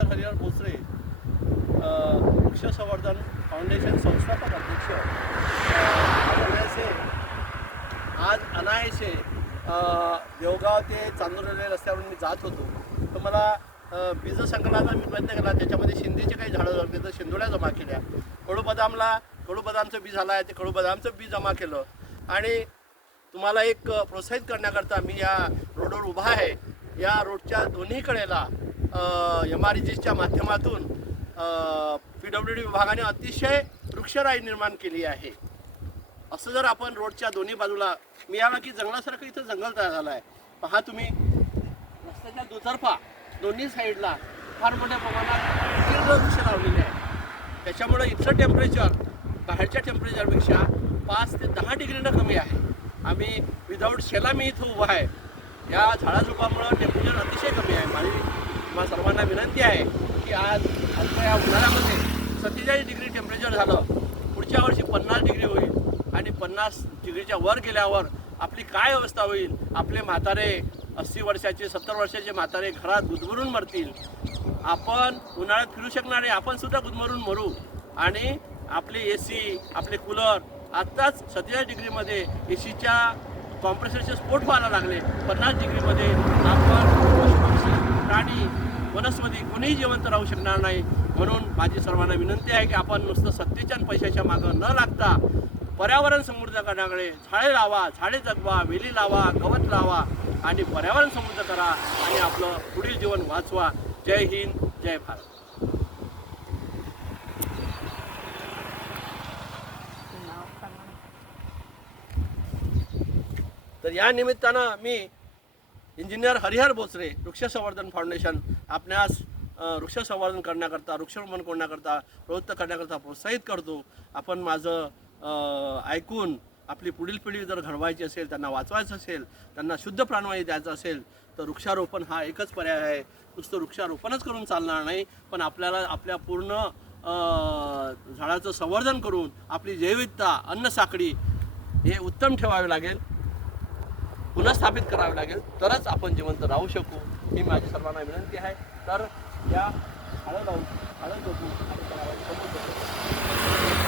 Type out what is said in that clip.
हरिहर भोसले वृक्ष संवर्धन फाउंडेशन संस्थापक अध्यक्ष आज अनायसे देवगाव ते चांदुर्ले रस्त्यावरून मी जात होतो तर मला बीज संकलनाचा मी प्रयत्न केला। त्याच्यामध्ये शिंदेचे काही झाडं जमले तर शिंदोळ्या जमा केल्या। कडूबदामचं बी झालं आहे ते कडूबदामचं बी जमा केलं आणि तुम्हाला एक प्रोत्साहित करण्याकरता मी या रोडवर उभा आहे। या रोडच्या दोन्ही कडेला MRGच्या माध्यमातून PWD विभागाने अतिशय वृक्षराई निर्माण केली आहे। असं जर आपण रोडच्या दोन्ही बाजूला मी याला की जंगलासारखं इथं जंगल तयार झालं आहे पहा तुम्ही। रस्त्याच्या दुतर्फा दोन्ही साईडला फार मोठ्या प्रमाणात हिरवळ वृक्ष लावलेले आहे। त्याच्यामुळे इथलं टेम्परेचर बाहेरच्या टेम्परेचरपेक्षा 5 ते 10 डिग्रीनं कमी आहे। आम्ही विदाऊट शेला मी इथं उभा आहे। या झाडाझुडपामुळं टेम्परेचर अतिशय कमी आहे। माझी तुम्हा सर्वांना विनंती आहे की आज आमच्या या उन्हाळ्यामध्ये 47 डिग्री टेम्परेचर झालं, पुढच्या वर्षी 50 डिग्री होईल आणि 50 डिग्रीच्या वर गेल्यावर आपली काय अवस्था होईल। आपले म्हातारे 80 वर्षाचे 70 वर्षाचे म्हातारे घरात गुदमरून मरतील। आपण उन्हाळ्यात फिरू शकणारे आपण सुद्धा गुदमरून मरू आणि आपले AC आपले कूलर आत्ताच 47 डिग्रीमध्ये ACच्या कॉम्प्रेसरचे स्फोट व्हायला लागले। 50 डिग्रीमध्ये आपण प्राणी वनस्पती कोणीही जिवंत राहू शकणार नाही। म्हणून माझी सर्वांना विनंती आहे की आपण नुसतं सत्तेच्या आणि पैशाच्या मागं न लागता पर्यावरण समृद्ध करण्याकडे झाडे लावा, झाडे जगवा, वेली लावा, गवत लावा आणि पर्यावरण समृद्ध करा आणि आपलं पुढील जीवन वाचवा। जय हिंद, जय भारत। तर या निमित्तानं मी इंजिनियर हरिहर भोसले वृक्ष संवर्धन फाउंडेशन आपणास वृक्ष संवर्धन करण्याकरता वृक्षारोपण करण्याकरता प्रवृत्त करण्याकरता प्रोत्साहित करतो। आपण माझं ऐकून आपली पुढील पिढी जर घडवायची असेल, त्यांना वाचवायचं असेल, त्यांना शुद्ध प्राणवायू द्यायचं असेल तर वृक्षारोपण हा एकच पर्याय आहे। नुसतं वृक्षारोपणच करून चालणार नाही, पण आपल्याला आपल्या पूर्ण झाडाचं संवर्धन करून आपली जैविकता अन्न साखळी हे उत्तम ठेवावे लागेल, पुनर्स्थापित करावे लागेल, तरच आपण जिवंत राहू शकू ही माझी सर्वांना विनंती आहे। तर या झाडं लावून झाडं जगू आणि